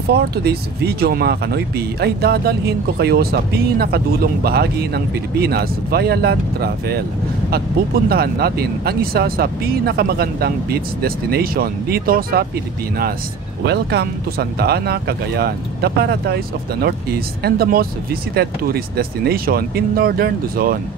For today's video mga Kanoypi ay dadalhin ko kayo sa pinakadulong bahagi ng Pilipinas via land travel at pupuntahan natin ang isa sa pinakamagandang beach destination dito sa Pilipinas. Welcome to Santa Ana, Cagayan, the paradise of the Northeast and the most visited tourist destination in Northern Luzon.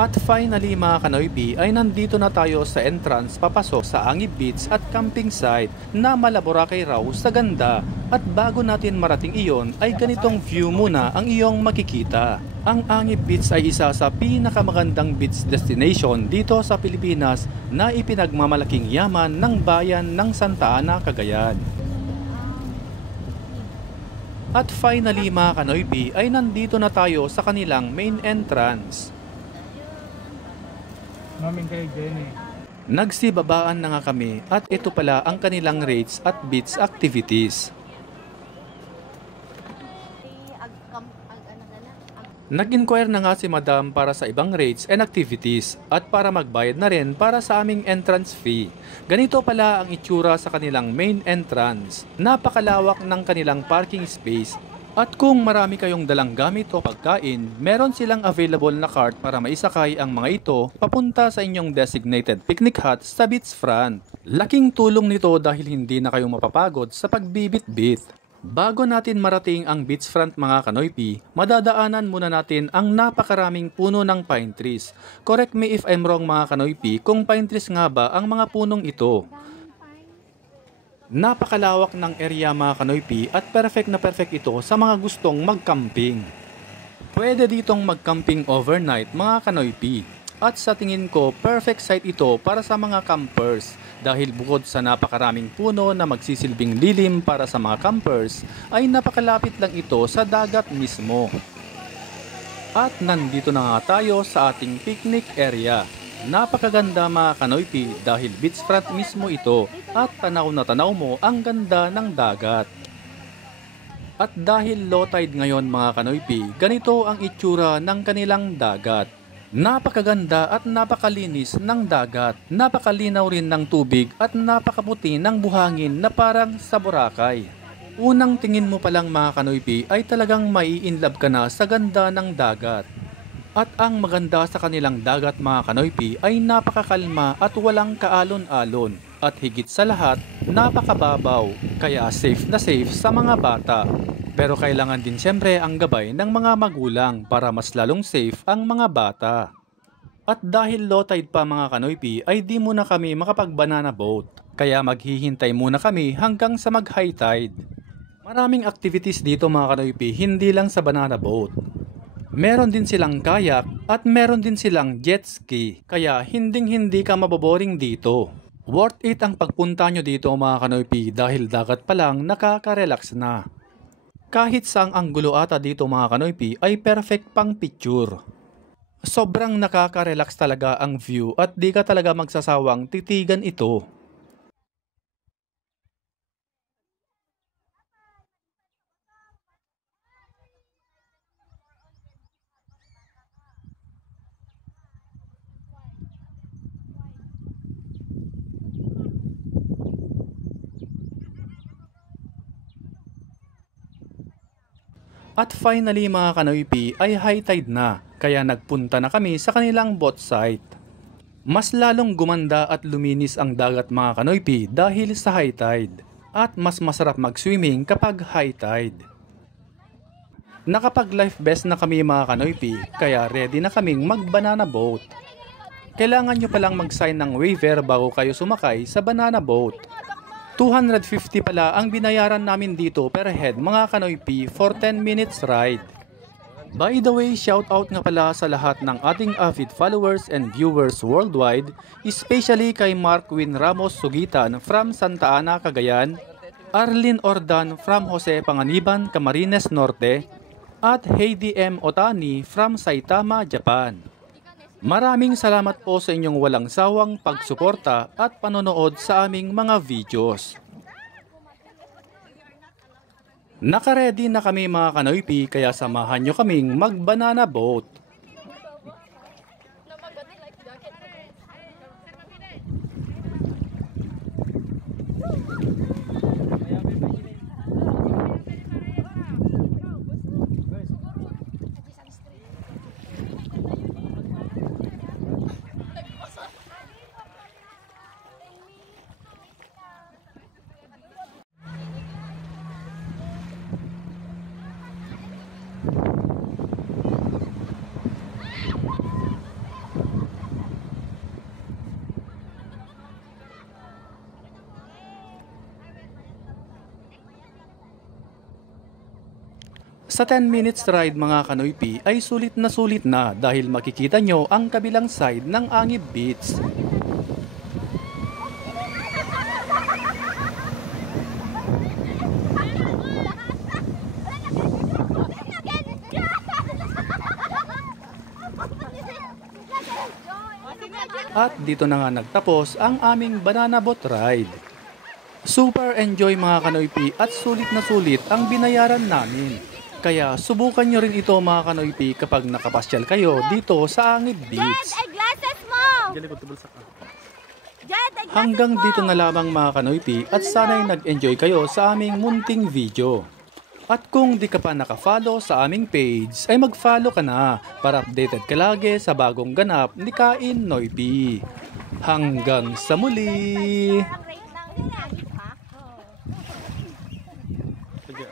At finally mga Kanoypi ay nandito na tayo sa entrance papasok sa Angib Beach at camping site na malaborakay raw sa ganda. At bago natin marating iyon ay ganitong view muna ang iyong makikita. Ang Angib Beach ay isa sa pinakamagandang beach destination dito sa Pilipinas na ipinagmamalaking yaman ng bayan ng Santa Ana, Cagayan. At finally mga Kanoypi ay nandito na tayo sa kanilang main entrance. Nagsibabaan na nga kami at ito pala ang kanilang rates at beach activities. Nag-inquire na nga si Madam para sa ibang rates and activities at para magbayad na rin para sa aming entrance fee. Ganito pala ang itsura sa kanilang main entrance. Napakalawak ng kanilang parking space. At kung marami kayong dalang gamit o pagkain, meron silang available na cart para maisakay ang mga ito papunta sa inyong designated picnic hut sa beachfront. Laking tulong nito dahil hindi na kayo mapapagod sa pagbibit-bit. Bago natin marating ang beachfront mga Kanoypi, madadaanan muna natin ang napakaraming puno ng pine trees. Correct me if I'm wrong mga Kanoypi, kung pine trees nga ba ang mga punong ito. Napakalawak ng area mga Kanoypi at perfect na perfect ito sa mga gustong mag-camping. Pwede ditong mag-camping overnight mga Kanoypi. At sa tingin ko, perfect site ito para sa mga campers. Dahil bukod sa napakaraming puno na magsisilbing lilim para sa mga campers, ay napakalapit lang ito sa dagat mismo. At nandito na nga tayo sa ating picnic area. Napakaganda mga Kanoypi dahil beachfront mismo ito at tanaw na tanaw mo ang ganda ng dagat. At dahil low tide ngayon mga Kanoypi, ganito ang itsura ng kanilang dagat. Napakaganda at napakalinis ng dagat, napakalinaw rin ng tubig at napakaputi ng buhangin na parang sa Boracay. Unang tingin mo pa lang mga Kanoypi ay talagang mai-inlove ka na sa ganda ng dagat. At ang maganda sa kanilang dagat mga Kanoypi ay napakakalma at walang kaalon-alon. At higit sa lahat, napakababaw, kaya safe na safe sa mga bata. Pero kailangan din siyempre ang gabay ng mga magulang para mas lalong safe ang mga bata. At dahil low tide pa mga Kanoypi ay di muna kami makapag-banana boat. Kaya maghihintay muna kami hanggang sa mag-high tide. Maraming activities dito mga Kanoypi, hindi lang sa banana boat. Meron din silang kayak at meron din silang jet ski, kaya hinding-hindi ka maboboring dito. Worth it ang pagpunta nyo dito mga Kanoypi dahil dagat pa lang nakaka-relax na. Kahit saang anggulo ata dito mga Kanoypi ay perfect pang picture. Sobrang nakaka-relax talaga ang view at di ka talaga magsasawang titigan ito. At finally mga Kanoypi ay high tide na, kaya nagpunta na kami sa kanilang boat site. Mas lalong gumanda at luminis ang dagat mga Kanoypi dahil sa high tide. At mas masarap mag-swimming kapag high tide. Nakapag life vest na kami mga Kanoypi, kaya ready na kaming mag-banana boat. Kailangan nyo palang mag-sign ng waiver bago kayo sumakay sa banana boat. 250 pala ang binayaran namin dito per head mga Kanoypi for 10 minutes ride. By the way, shout out nga pala sa lahat ng ating avid followers and viewers worldwide, especially kay Mark Win Ramos Sugitan from Santa Ana, Cagayan, Arlene Ordan from Jose Panganiban, Camarines Norte, at Heidi M. Otani from Saitama, Japan. Maraming salamat po sa inyong walang sawang pagsuporta at panonood sa aming mga videos. Naka-ready na kami mga Kanoypi kaya samahan nyo kaming mag-banana boat. Sa 10 minutes ride mga kanoypi ay sulit na dahil makikita nyo ang kabilang side ng Angib Beach. At dito na nga nagtapos ang aming banana boat ride. Super enjoy mga kanoypi at sulit ang binayaran namin. Kaya subukan nyo rin ito mga kanoypi kapag nakapasyal kayo dito sa Angib Beach. Jed, ay glasses mo! Jed, ay glasses Hanggang mo! dito na lamang mga kanoypi at sana'y nag-enjoy kayo sa aming munting video. At kung di ka pa nakafollow sa aming page, ay mag-follow ka na para updated ka lagi sa bagong ganap ni Kain Noypi. Hanggang sa muli! Ang rate ng Angib, ha? Sige,